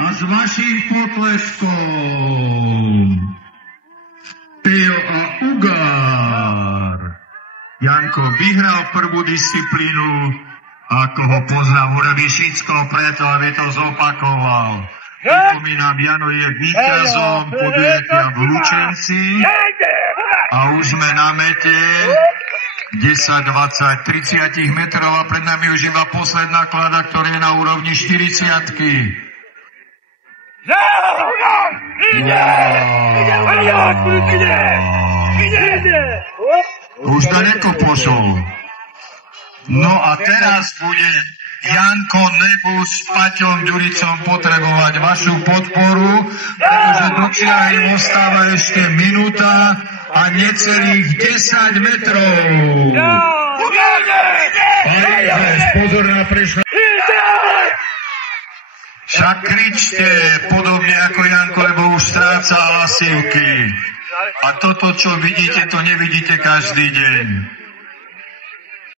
A s vaším potleskom Pio a Ugar. Janko vyhral prvú disciplínu, ako ho poznám, urobí všetko preto, aby to zopakoval. Pripomínam, Jano je víťazom podujatia v Lučenci a už sme na mete 10, 20, 30 metrov a pred nami už iba posledná klada, ktorá je na úrovni 40-ky. Už daleko pošol. No a teraz bude Janko Nebus s Paťom Ďuricom potrebovať vašu podporu, pretože do čiary im ostáva ešte minúta a necelých 10 metrov. Pozor na prešla. Však kričte, podobne ako Janko, lebo už stráca hlasivky. A toto, čo vidíte, to nevidíte každý deň.